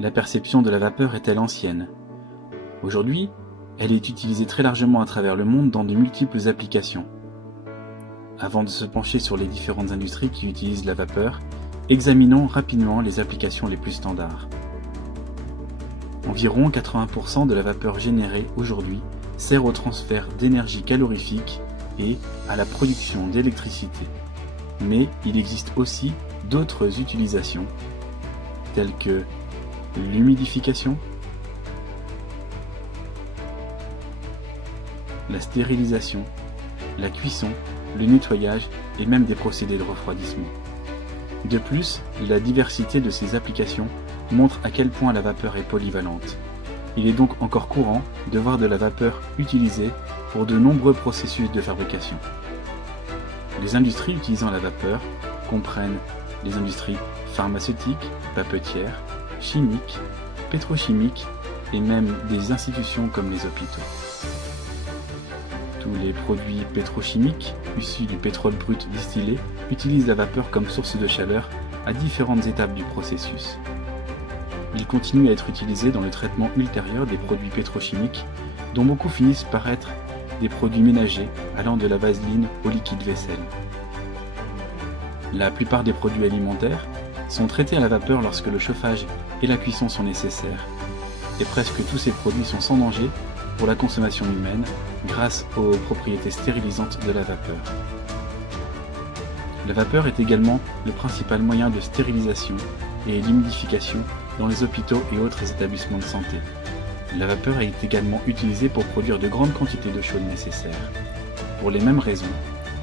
la perception de la vapeur est-elle ancienne? Aujourd'hui, elle est utilisée très largement à travers le monde dans de multiples applications. Avant de se pencher sur les différentes industries qui utilisent la vapeur, examinons rapidement les applications les plus standards. Environ 80% de la vapeur générée aujourd'hui sert au transfert d'énergie calorifique et à la production d'électricité. Mais il existe aussi d'autres utilisations, telles que l'humidification, la stérilisation, la cuisson, le nettoyage et même des procédés de refroidissement. De plus, la diversité de ces applications montre à quel point la vapeur est polyvalente. Il est donc encore courant de voir de la vapeur utilisée pour de nombreux processus de fabrication. Les industries utilisant la vapeur comprennent les industries pharmaceutiques, papetières, chimiques, pétrochimiques et même des institutions comme les hôpitaux. Tous les produits pétrochimiques issus du pétrole brut distillé utilisent la vapeur comme source de chaleur à différentes étapes du processus. Ils continuent à être utilisés dans le traitement ultérieur des produits pétrochimiques, dont beaucoup finissent par être des produits ménagers allant de la vaseline au liquide vaisselle. La plupart des produits alimentaires sont traités à la vapeur lorsque le chauffage et la cuisson sont nécessaires, et presque tous ces produits sont sans danger pour la consommation humaine grâce aux propriétés stérilisantes de la vapeur. La vapeur est également le principal moyen de stérilisation et d'humidification dans les hôpitaux et autres établissements de santé. La vapeur est également utilisée pour produire de grandes quantités d'eau chaude nécessaires. Pour les mêmes raisons,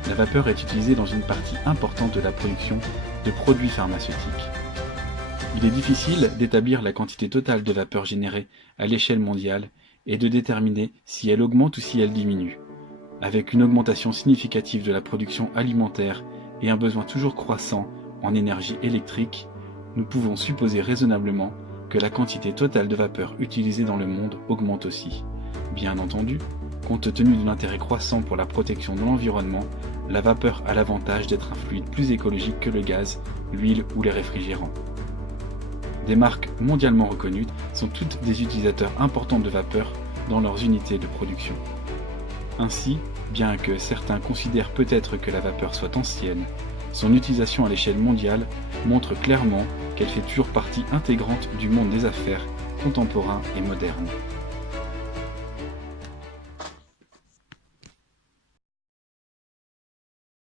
la vapeur est utilisée dans une partie importante de la production de produits pharmaceutiques. Il est difficile d'établir la quantité totale de vapeur générée à l'échelle mondiale et de déterminer si elle augmente ou si elle diminue. Avec une augmentation significative de la production alimentaire et un besoin toujours croissant en énergie électrique, nous pouvons supposer raisonnablement que la quantité totale de vapeur utilisée dans le monde augmente aussi. Bien entendu, compte tenu de l'intérêt croissant pour la protection de l'environnement, la vapeur a l'avantage d'être un fluide plus écologique que le gaz, l'huile ou les réfrigérants. Des marques mondialement reconnues sont toutes des utilisateurs importants de vapeur dans leurs unités de production. Ainsi, bien que certains considèrent peut-être que la vapeur soit ancienne, son utilisation à l'échelle mondiale montre clairement qu'elle fait toujours partie intégrante du monde des affaires contemporain et moderne.